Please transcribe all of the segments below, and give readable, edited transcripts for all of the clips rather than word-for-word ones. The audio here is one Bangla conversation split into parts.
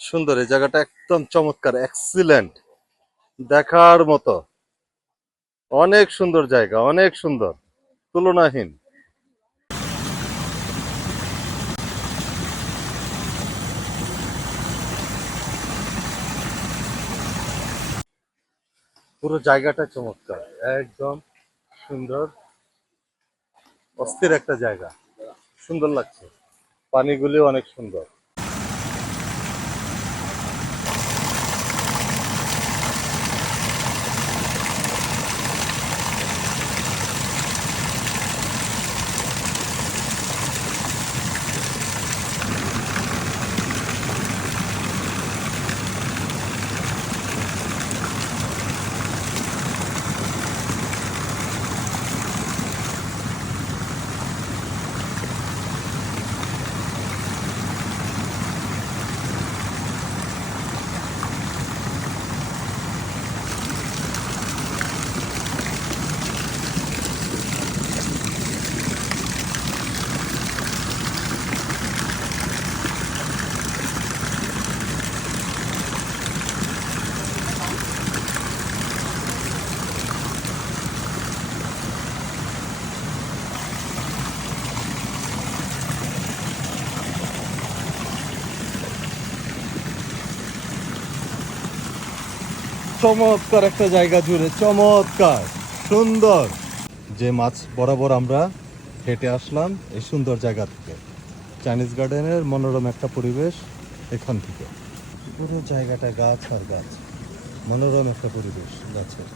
সুন্দর, এই জায়গাটা একদম চমৎকার, এক্সিলেন্ট, দেখার মতো। অনেক সুন্দর জায়গা, অনেক সুন্দর, তুলনাহীন। পুরো জায়গাটা চমৎকার, একদম সুন্দর, অস্থির একটা জায়গা, সুন্দর লাগছে। পানিগুলি অনেক সুন্দর। চমৎকার একটা জায়গা জুড়ে, চমৎকার সুন্দর। যে মাছ বরাবর আমরা হেঁটে আসলাম এই সুন্দর জায়গা থেকে, চাইনিজ গার্ডেনের মনোরম একটা পরিবেশ। এখান থেকে পুরো জায়গাটা গাছ আর গাছ, মনোরম একটা পরিবেশ গাছের।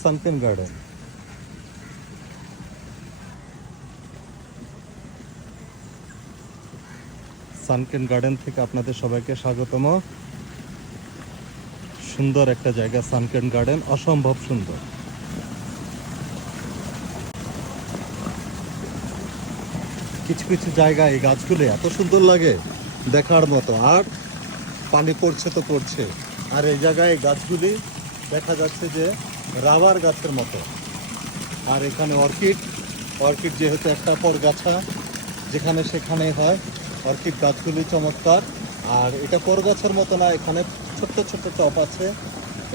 সানকেন গার্ডেন। সানকেন গার্ডেন থেকে আপনাদের সবাইকে স্বাগতম। সুন্দর একটা জায়গা সানকেন গার্ডেন, অসম্ভব সুন্দর। কিছু কিছু জায়গায় এই গাছগুলো এত সুন্দর লাগে, দেখার মতো। আর পানি পড়ছে তো পড়ছে, আর এই জায়গায় এই গাছগুলি দেখা যাচ্ছে যে রাবার গাছের মতো। আর এখানে অর্কিড, অর্কিড যেহেতু একটা পরগাছা, যেখানে সেখানে হয়। অর্কিড গাছগুলি চমৎকার। আর এটা পরগাছার মতো না, এখানে ছোট্ট ছোট্ট টব আছে,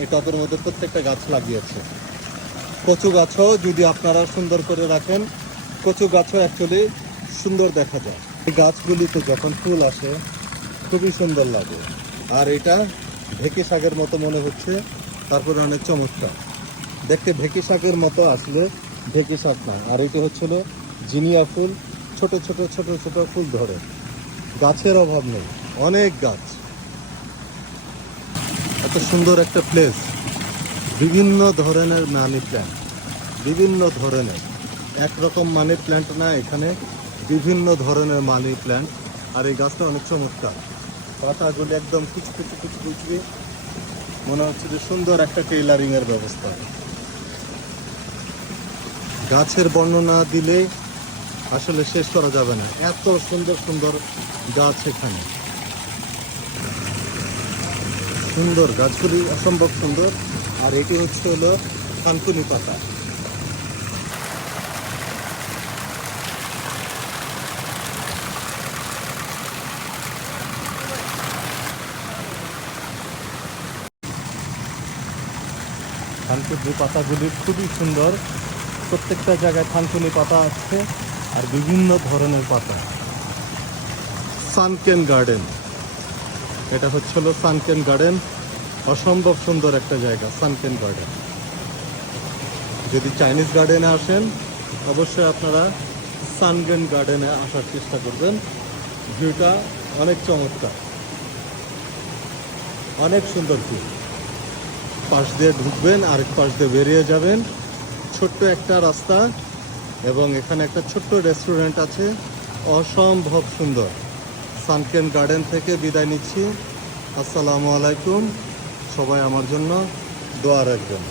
এই টবের মধ্যে প্রত্যেকটা গাছ লাগিয়েছে। কচু গাছও যদি আপনারা সুন্দর করে রাখেন, কচু গাছও অ্যাকচুয়ালি সুন্দর দেখা যায়। এই গাছগুলিতে যখন ফুল আসে খুবই সুন্দর লাগে। আর এটা ঢেঁকি শাকের মতো মনে হচ্ছে, তারপরে অনেক চমৎকার দেখতে। ঢেঁকি শাকের মতো আসলে ঢেঁকি শাক না, আর এটা হচ্ছিল জিনিয়া ফুল। ছোট ছোট ছোট ছোট ফুল ধরে, গাছের অভাব নেই, অনেক গাছ। এত সুন্দর একটা প্লেস, বিভিন্ন ধরনের মানি প্ল্যান্ট, বিভিন্ন ধরনের, একরকম মানি প্ল্যান্ট না, এখানে বিভিন্ন ধরনের মানি প্ল্যান্ট। আর এই গাছটা অনেক চমৎকার, পাতাগুলি একদম কুচকুচি কুচকুচি, মনে হচ্ছে যে সুন্দর একটা টেইলারিং এর ব্যবস্থা। গাছের বর্ণনা দিলে আসলে শেষ করা যাবে না, এত সুন্দর সুন্দর গাছ এখানে। সুন্দর গাছগুলি, অসম্ভব সুন্দর। আর এটি হচ্ছে হলো থানকুনি পাতা। থানকুনি পাতাগুলি খুবই সুন্দর, প্রত্যেকটা জায়গায় থানকুনি পাতা আছে, আর বিভিন্ন ধরনের পাতা। সানকেন গার্ডেন, এটা হচ্ছে হলো সানকেন গার্ডেন, অসম্ভব সুন্দর একটা জায়গা সানকেন গার্ডেন। যদি চাইনিজ গার্ডেনে আসেন, অবশ্যই আপনারা সানকেন গার্ডেনে আসার চেষ্টা করবেন। ভিউটা অনেক চমৎকার, অনেক সুন্দর ভিউ। পাশ দিয়ে ঢুকবেন, আরেক পাশ দিয়ে বেরিয়ে যাবেন, ছোট্ট একটা রাস্তা, এবং এখানে একটা ছোট্ট রেস্টুরেন্ট আছে, অসম্ভব সুন্দর। সানকেন গার্ডেন থেকে বিদায় নিচ্ছি। আসসালামু আলাইকুম। সবাই আমার জন্য দোয়া রাখবেন।